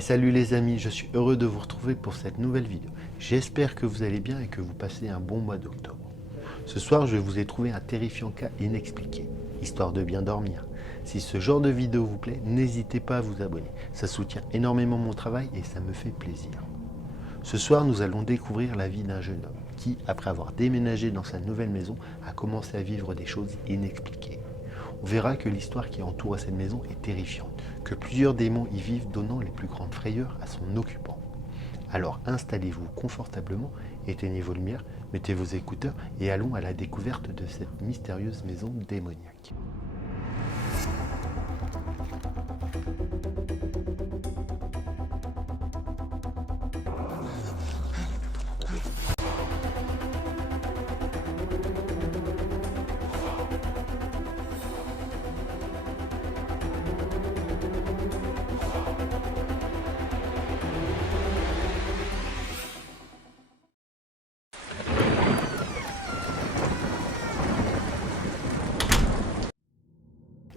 Salut les amis, je suis heureux de vous retrouver pour cette nouvelle vidéo. J'espère que vous allez bien et que vous passez un bon mois d'octobre. Ce soir, je vous ai trouvé un terrifiant cas inexpliqué, histoire de bien dormir. Si ce genre de vidéo vous plaît, n'hésitez pas à vous abonner. Ça soutient énormément mon travail et ça me fait plaisir. Ce soir, nous allons découvrir la vie d'un jeune homme qui, après avoir déménagé dans sa nouvelle maison, a commencé à vivre des choses inexpliquées. On verra que l'histoire qui entoure cette maison est terrifiante, que plusieurs démons y vivent donnant les plus grandes frayeurs à son occupant. Alors installez-vous confortablement, éteignez vos lumières, mettez vos écouteurs et allons à la découverte de cette mystérieuse maison démoniaque.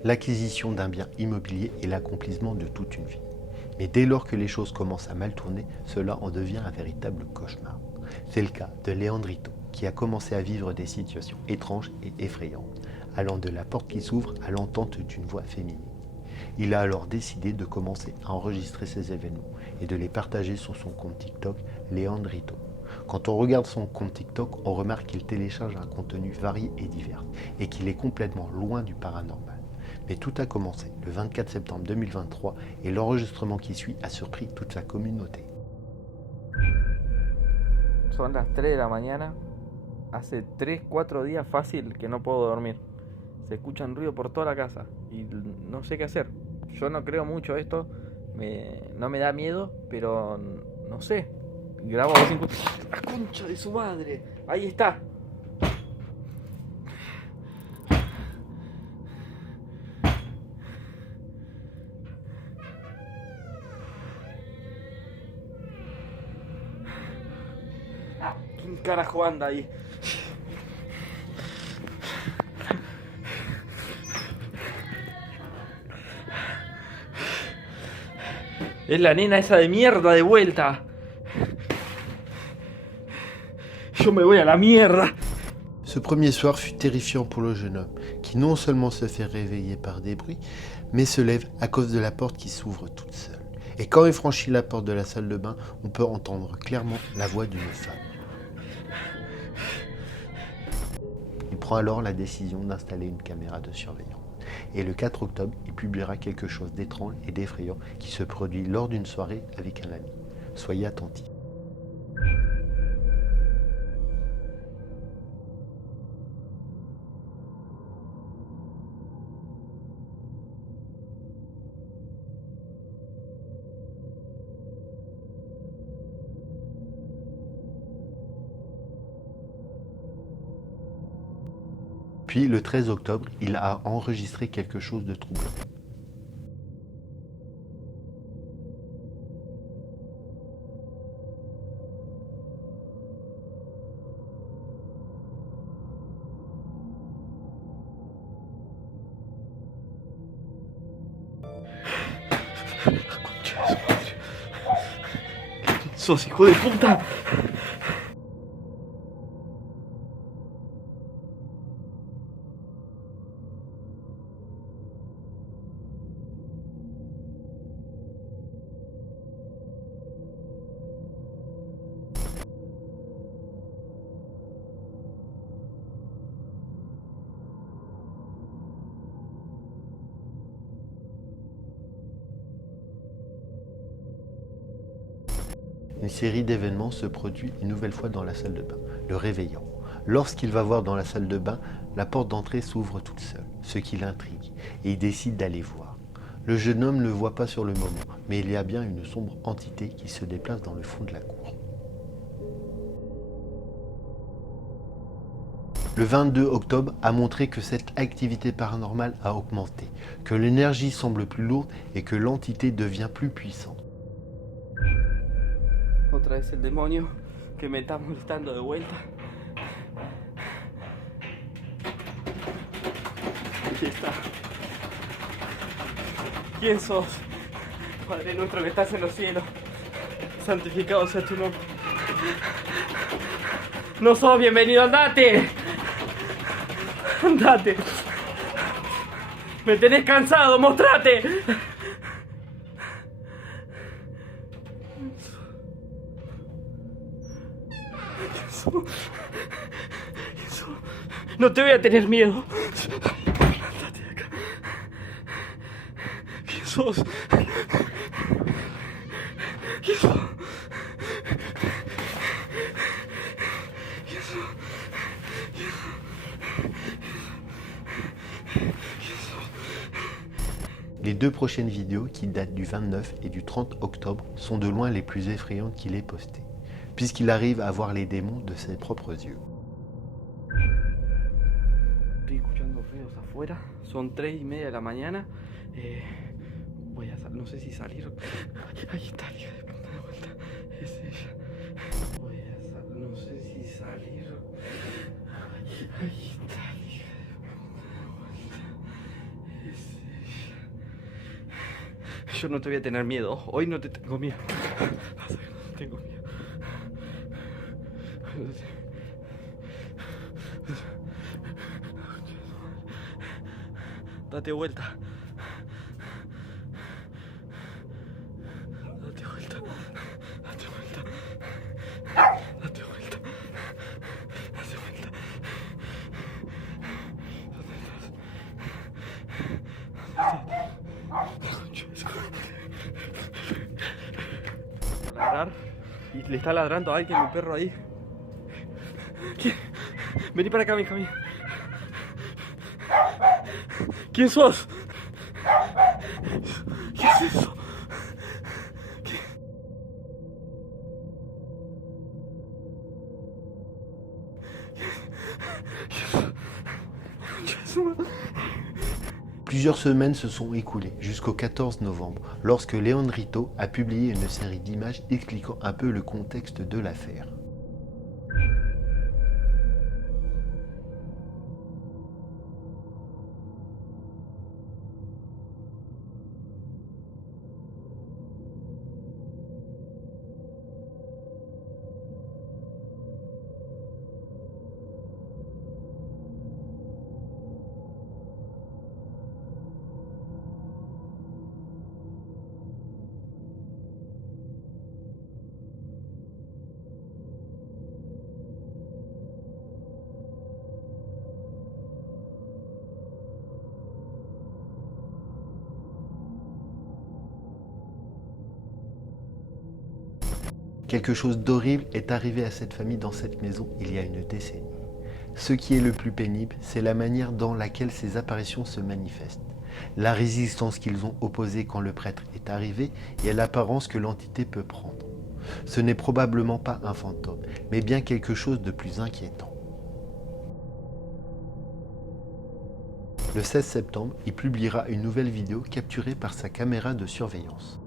L'acquisition d'un bien immobilier est l'accomplissement de toute une vie. Mais dès lors que les choses commencent à mal tourner, cela en devient un véritable cauchemar. C'est le cas de Leandrito, qui a commencé à vivre des situations étranges et effrayantes, allant de la porte qui s'ouvre à l'entente d'une voix féminine. Il a alors décidé de commencer à enregistrer ces événements et de les partager sur son compte TikTok Leandrito. Quand on regarde son compte TikTok, on remarque qu'il télécharge un contenu varié et divers, et qu'il est complètement loin du paranormal. Mais tout a commencé le 24 septembre 2023 et l'enregistrement qui suit a surpris toute sa communauté. Son las 3 de la mañana. Hace 3-4 días fácil que no puedo dormir. Se escuchan ruido por toda la casa y no sé qué hacer. Yo no creo mucho esto, no me da miedo, pero no sé. Grabo a ver si encuentro... ¡La concha de su madre! Ahí está. ¿Quién carajo anda ahí? Es la nena esa de mierda de vuelta. Yo me voy a la mierda. Ce premier soir fut terrifiant pour le jeune homme, qui non seulement se fait réveiller par des bruits, mais se lève à cause de la porte qui s'ouvre toute seule. Et quand il franchit la porte de la salle de bain, on peut entendre clairement la voix d'une femme. Il prend alors la décision d'installer une caméra de surveillance. Et le 4 octobre, il publiera quelque chose d'étrange et d'effrayant qui se produit lors d'une soirée avec un ami. Soyez attentifs. Puis le 13 octobre, il a enregistré quelque chose de troublant. ¡Sos hijo de puta! Une série d'événements se produit une nouvelle fois dans la salle de bain, le réveillant. Lorsqu'il va voir dans la salle de bain, la porte d'entrée s'ouvre toute seule, ce qui l'intrigue, et il décide d'aller voir. Le jeune homme ne le voit pas sur le moment, mais il y a bien une sombre entité qui se déplace dans le fond de la cour. Le 22 octobre a montré que cette activité paranormale a augmenté, que l'énergie semble plus lourde et que l'entité devient plus puissante. Otra vez el demonio que me está molestando de vuelta. Aquí está. ¿Quién sos? Padre nuestro que estás en los cielos, santificado sea tu nombre. No sos bienvenido, andate. Andate. Me tenés cansado, mostrate. No te voy a tener miedo. Andate de acá. ¿Quién sos? ¿Quién sos? Les deux prochaines vidéos, qui datent du 29 et du 30 octobre, sont de loin les plus effrayantes qu'il ait postées, puisqu'il arrive à voir les démons de ses propres yeux. Estoy escuchando ruidos afuera, son 3:30 de la mañana. Voy a no sé si salir. Ahí está, hija de puta, de vuelta. Es ella. No sé si salir. Ahí está, hija de puta, de vuelta. Es ella. Yo no te voy a tener miedo. Hoy no te tengo miedo. Vas a ver, no te tengo miedo. Date vuelta. Date vuelta. Date vuelta. Date vuelta. Date vuelta. ¿Dónde estás? Ladrar. Y le está ladrando a alguien, un perro ahí. ¿Quién? Vení para acá, Benjamín. ¿Quién sos? ¿Qué es eso? ¿Qué? Plusieurs semaines se sont écoulées jusqu'au 14 novembre, lorsque Léon Rito a publié une série d'images expliquant un peu le contexte de l'affaire. Quelque chose d'horrible est arrivé à cette famille dans cette maison il y a une décennie. Ce qui est le plus pénible, c'est la manière dans laquelle ces apparitions se manifestent. La résistance qu'ils ont opposée quand le prêtre est arrivé et l'apparence que l'entité peut prendre. Ce n'est probablement pas un fantôme, mais bien quelque chose de plus inquiétant. Le 16 septembre, il publiera une nouvelle vidéo capturée par sa caméra de surveillance.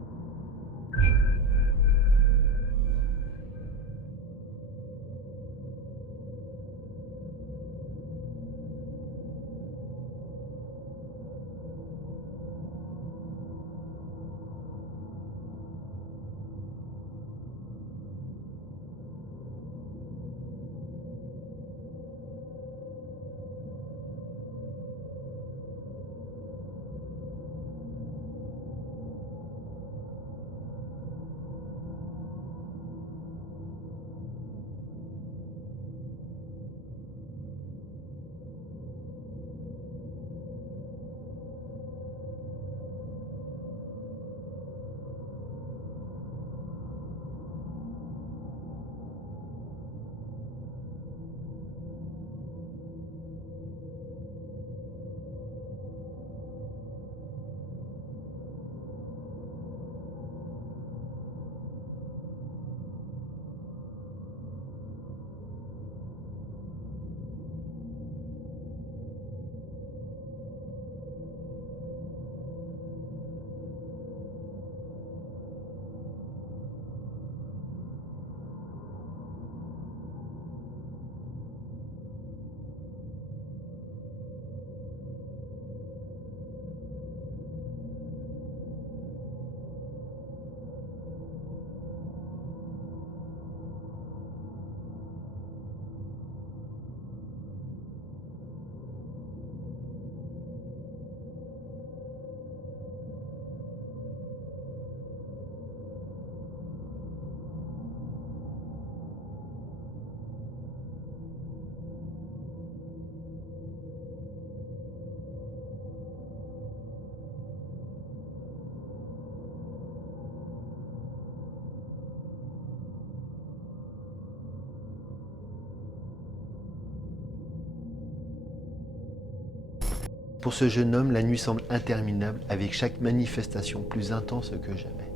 Pour ce jeune homme, la nuit semble interminable avec chaque manifestation plus intense que jamais.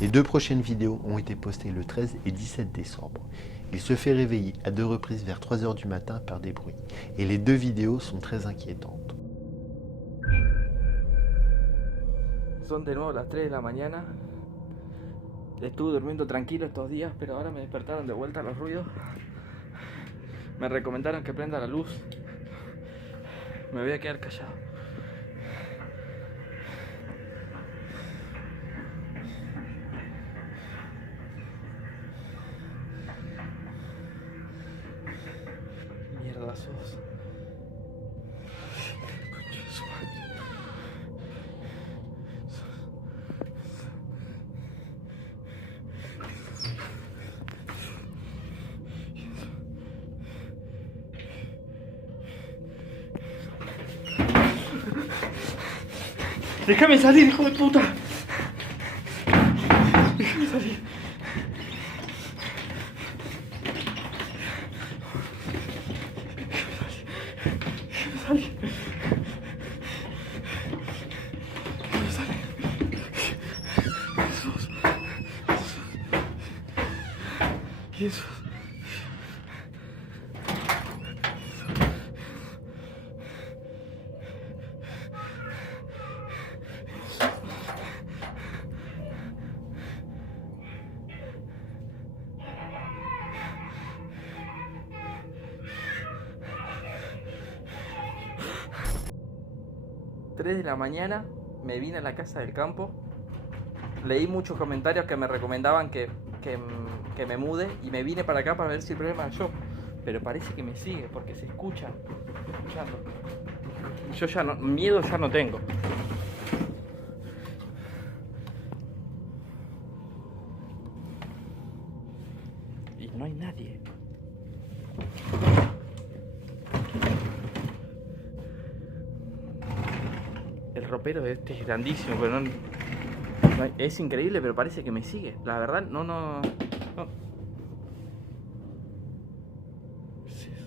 Les 2 prochaines vidéos ont été postées le 13 et 17 décembre. Il se fait réveiller à 2 reprises vers 3 h du matin par des bruits. Et les 2 vidéos sont très inquiétantes. Son de nuevo las 3 de la mañana. Estuve durmiendo tranquilo estos días, pero ahora me despertaron de vuelta los ruidos. Me recomendaron que prenda la luz. Me voy a quedar callado. Mierda sos. Concha de su madre. ¡Déjame salir, hijo de puta! ¡Déjame salir! ¡Déjame salir! ¡Déjame salir! ¡Jesús! ¡Jesús! 3 de la mañana me vine a la casa del campo. Leí muchos comentarios que me recomendaban que me mude y me vine para acá para ver si el problema era yo. Pero parece que me sigue porque se escucha. Escuchando. Yo ya no, miedo ya no tengo. Y no hay nadie. El ropero este es grandísimo, pero no, es increíble, pero parece que me sigue. La verdad, no. ¿Qué es eso?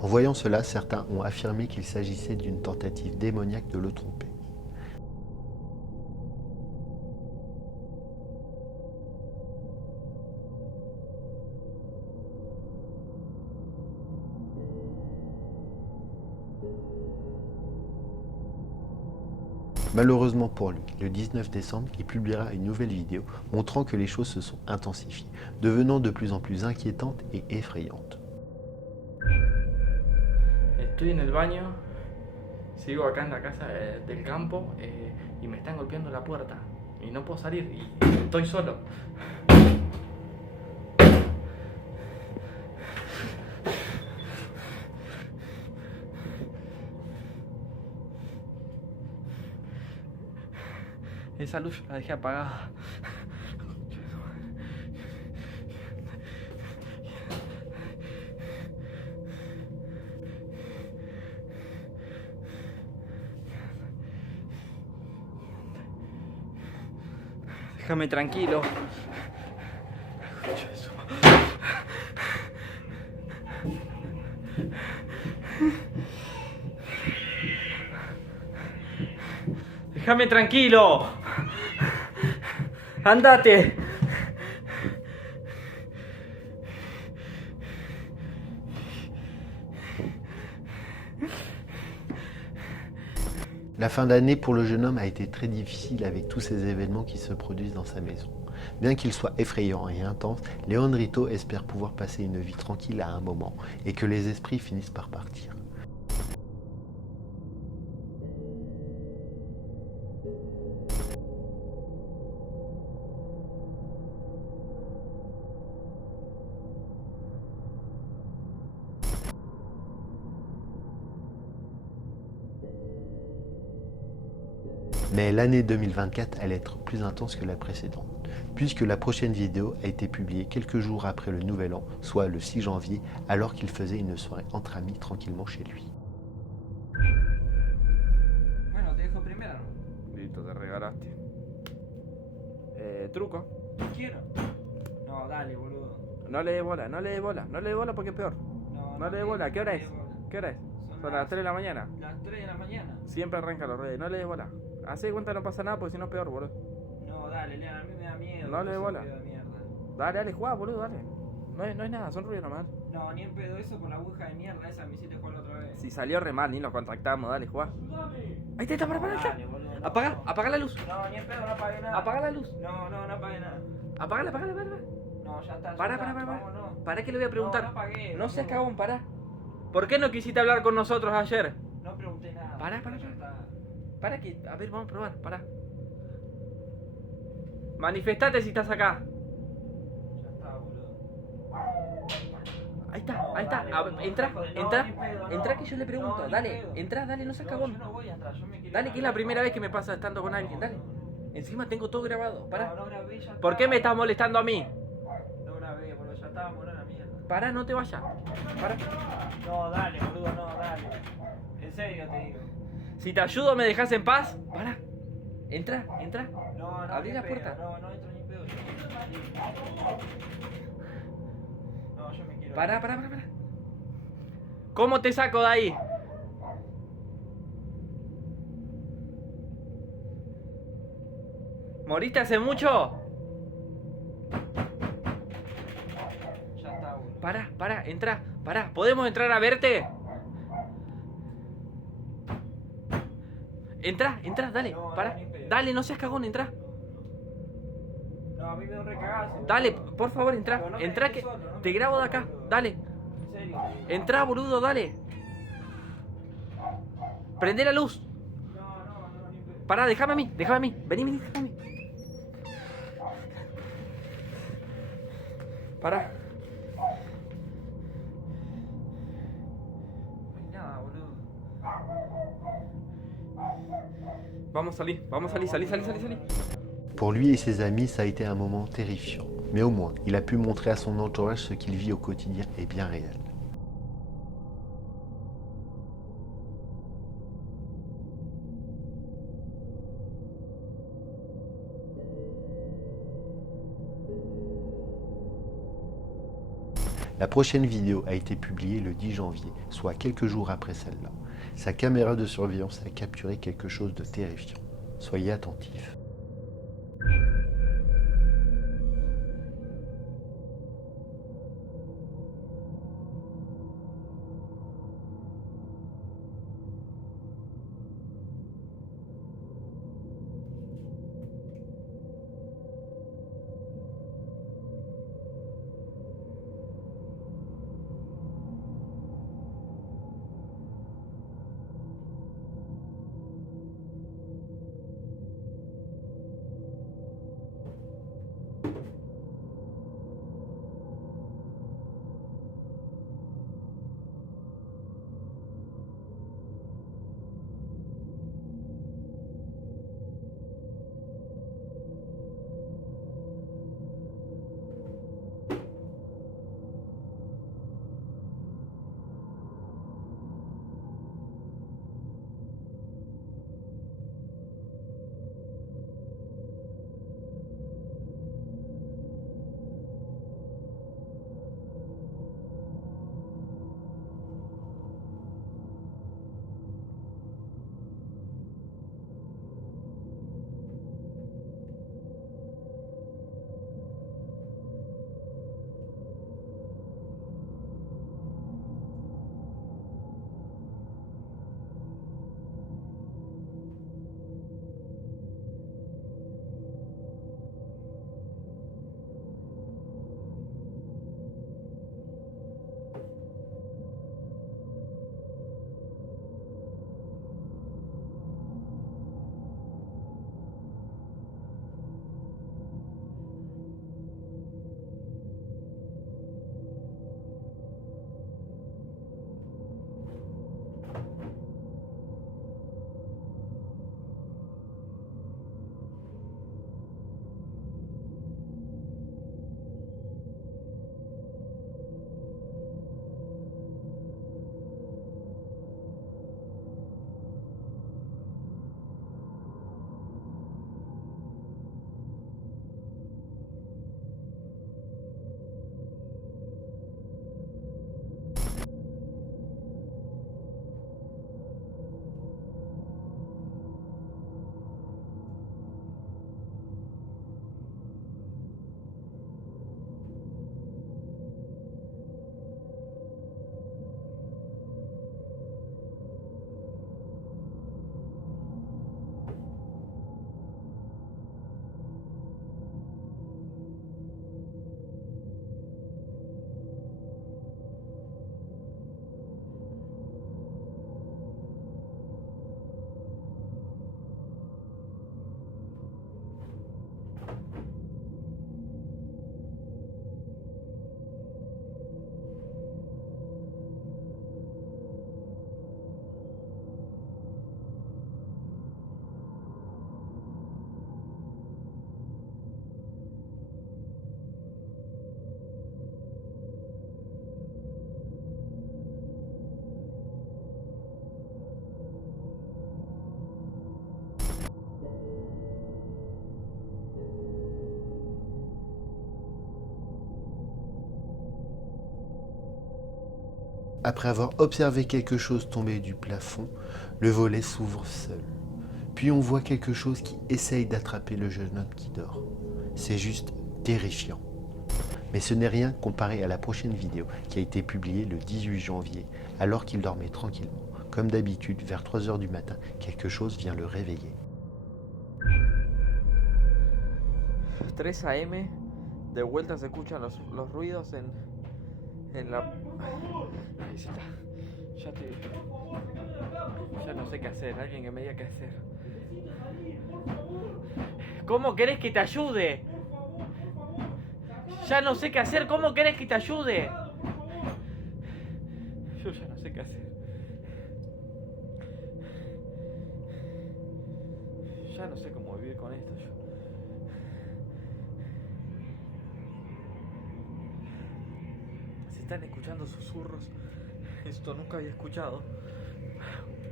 En voyant cela, certains ont affirmé qu'il s'agissait d'une tentative démoniaque de le tromper. Malheureusement pour lui, le 19 décembre, il publiera une nouvelle vidéo montrant que les choses se sont intensifiées, devenant de plus en plus inquiétantes et effrayantes. Estoy en el baño, sigo acá en la casa del campo y me están golpeando la puerta y no puedo salir y estoy solo. Esa luz la dejé apagada. Déjame tranquilo. Déjame tranquilo. Andate. La fin d'année pour le jeune homme a été très difficile avec tous ces événements qui se produisent dans sa maison. Bien qu'il soit effrayant et intense, Leandrito espère pouvoir passer une vie tranquille à un moment et que les esprits finissent par partir. Mais l'année 2024 allait être plus intense que la précédente, puisque la prochaine vidéo a été publiée quelques jours après le Nouvel An, soit le 6 janvier, alors qu'il faisait une soirée entre amis tranquillement chez lui. truco. Quiero. No, dale, boludo. No le des bola, no le des bola, no le des bola porque es peor. No le des bola, ¿qué hora es? ¿Qué hora es? Son las 3 de la mañana. Las 3 de la mañana. Siempre arranca los redes, no le des bola. Hacé de cuenta no pasa nada porque si no es peor, boludo. No, dale, Lean, a mí me da miedo. No le dé ese bola. ruido de mierda. Dale, dale, jugá, boludo, dale. No es nada, son ruidos nomás. No, ni en pedo eso con la aguja de mierda esa me hiciste jugarlo otra vez. Si salió re mal, ni nos contactamos, dale, jugá. Ahí está, para, Dale, boludo, no, Apaga, no. apaga la luz. No, ni en pedo, no apague nada. Apaga la luz. No, no apague nada. Apagala. No, ya está. Ya Pará, está. pará. Vámonos. Pará que le voy a preguntar. No apagué. No seas boludo. cagón, pará. ¿Por qué no quisiste hablar con nosotros ayer? No pregunté nada. Pará. Ya está. Pará que, a ver, vamos a probar, pará. Manifestate si estás acá. Ya está, boludo. Ahí está. Dale, A boludo, ver, entra, no, entra. ni pedo, no. Entra que yo le pregunto. No, ni Dale, pedo. entra, dale, no seas No, cagón. yo no voy a entrar, yo me quiero Dale, ir que a es la la primera mierda. vez que me pasa estando con alguien, dale. Encima tengo todo grabado, pará. No grabé, ya ¿Por qué me estás molestando a mí? No grabé, boludo, ya estábamos en la mierda. Pará, no te vayas. Pará. No, dale, boludo, no, dale. En serio te digo. Si te ayudo, ¿me dejas en paz? Pará. Entra. No, Abrí ni la pedo, puerta. No entro ni pedo. No, yo me quiero ir. Pará. ¿Cómo te saco de ahí? ¿Moriste hace mucho? Ya está, boludo. Pará, entra. Pará, ¿podemos entrar a verte? Entra, dale, No, pará. ni pedo. Dale, no seas cagón, entra. No, a mí me da un recagazo. Dale, boludo. por favor, entra. Pero no me Entra dejes que solo, no me te dejes grabo de solo, acá. boludo. Dale. En serio. Entra, boludo, dale. Prende la luz. No, ni pedo. Pará, déjame a mí. Vení, déjame a mí. Pará. No hay nada, boludo. Vamos a salir, salí. Pour lui et ses amis, ça a été un moment terrifiant. Mais au moins, il a pu montrer à son entourage ce qu'il vit au quotidien est bien réel. La prochaine vidéo a été publiée le 10 janvier, soit quelques jours après celle-là. Sa caméra de surveillance a capturé quelque chose de terrifiant. Soyez attentifs. Après avoir observé quelque chose tomber du plafond, le volet s'ouvre seul. Puis on voit quelque chose qui essaye d'attraper le jeune homme qui dort. C'est juste terrifiant. Mais ce n'est rien comparé à la prochaine vidéo qui a été publiée le 18 janvier alors qu'il dormait tranquillement. Comme d'habitude, vers 3 h du matin, quelque chose vient le réveiller. 3 a.m. De vuelta se escuchan los ruidos en la... Ahí está. Ya no sé qué hacer. Alguien que me diga qué hacer. ¿Cómo querés que te ayude? Ya no sé qué hacer. ¿Cómo querés que te ayude? Yo ya no sé qué hacer. Ya no sé cómo vivir con esto. Se están escuchando susurros. Esto nunca había escuchado.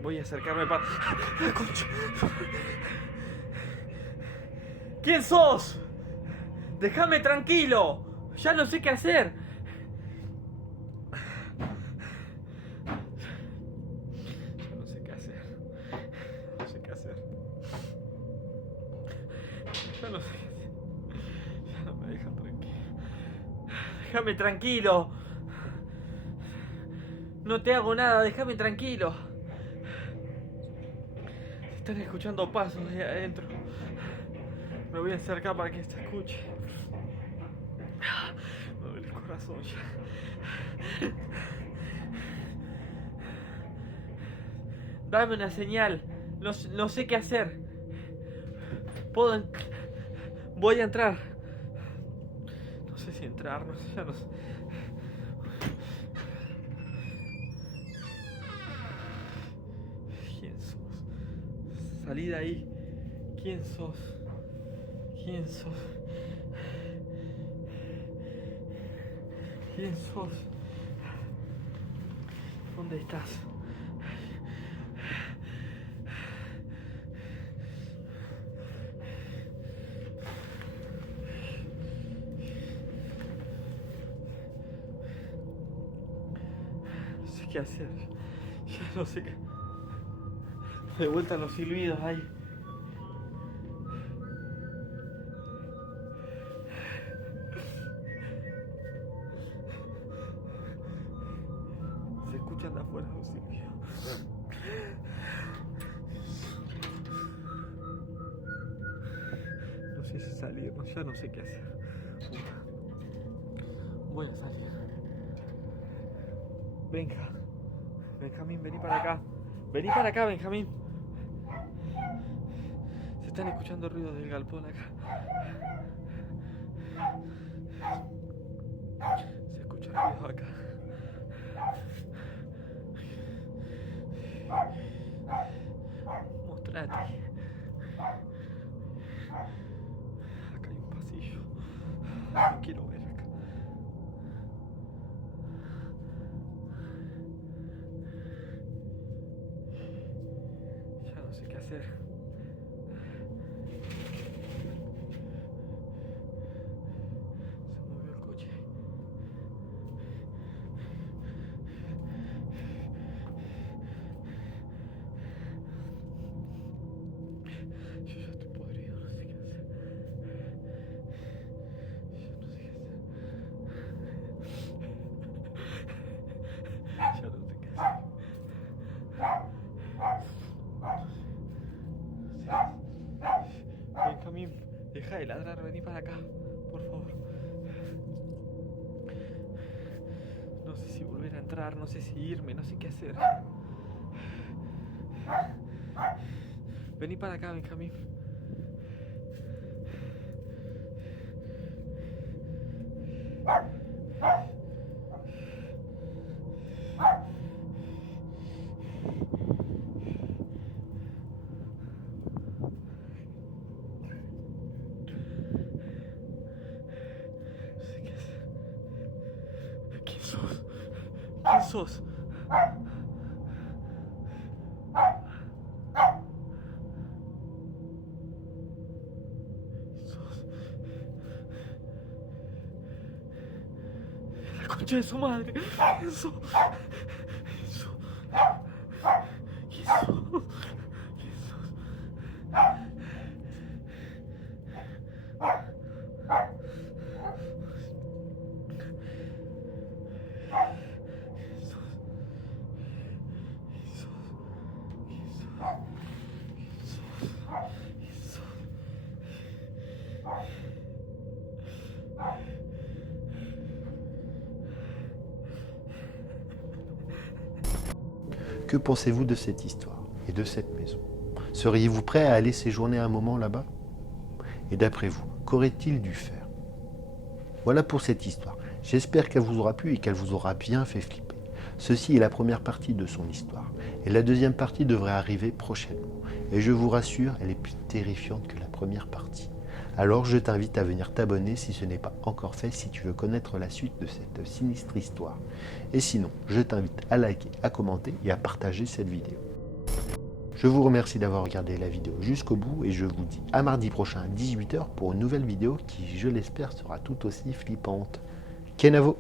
Voy a acercarme para... ¡Concha! ¿Quién sos? ¡Déjame tranquilo! Ya no sé qué hacer. Ya no sé qué hacer. No sé qué hacer. Ya no sé qué hacer. Ya no me dejan tranquilo. Déjame tranquilo. No te hago nada, déjame tranquilo. Se están escuchando pasos de adentro. Me voy a acercar para que se escuche. Me duele el corazón ya. Dame una señal. No sé qué hacer. Voy a entrar. No sé si entrar, no sé, ya no sé. ¿Quién sos? Salí de ahí. ¿Quién sos? ¿Quién sos? ¿Quién sos? ¿Dónde estás? No sé qué hacer. Ya no sé qué. De vuelta los silbidos ahí. Se escuchan de afuera los silbidos. No sé si salir, ya no sé qué hacer. Voy a salir. Venga. Benjamín, vení para acá. Vení para acá, Benjamín. Se están escuchando ruidos del galpón acá. Se escucha ruido acá. Mostrate. Acá hay un pasillo. No quiero ver acá. Ya no sé qué hacer. Se movió el coche. Yo ya estoy podrido, no sé qué hacer. Yo no sé qué hacer. Ya no sé qué hacer. Benjamín, deja de ladrar, vení para acá, por favor. No sé si volver a entrar, no sé si irme, no sé qué hacer. Vení para acá, Benjamín. No sé qué hacer. ¿Quién sos? ¿Quién sos? La concha de su madre. ¿Quién sos? Que pensez-vous de cette histoire et de cette maison? Seriez-vous prêt à aller séjourner un moment là-bas? Et d'après vous, qu'aurait-il dû faire? Voilà pour cette histoire. J'espère qu'elle vous aura plu et qu'elle vous aura bien fait flipper. Ceci est la première partie de son histoire. Et la deuxième partie devrait arriver prochainement. Et je vous rassure, elle est plus terrifiante que la première partie. Alors je t'invite à venir t'abonner si ce n'est pas encore fait, si tu veux connaître la suite de cette sinistre histoire. Et sinon, je t'invite à liker, à commenter et à partager cette vidéo. Je vous remercie d'avoir regardé la vidéo jusqu'au bout et je vous dis à mardi prochain à 18 h pour une nouvelle vidéo qui, je l'espère, sera tout aussi flippante. Kenavo!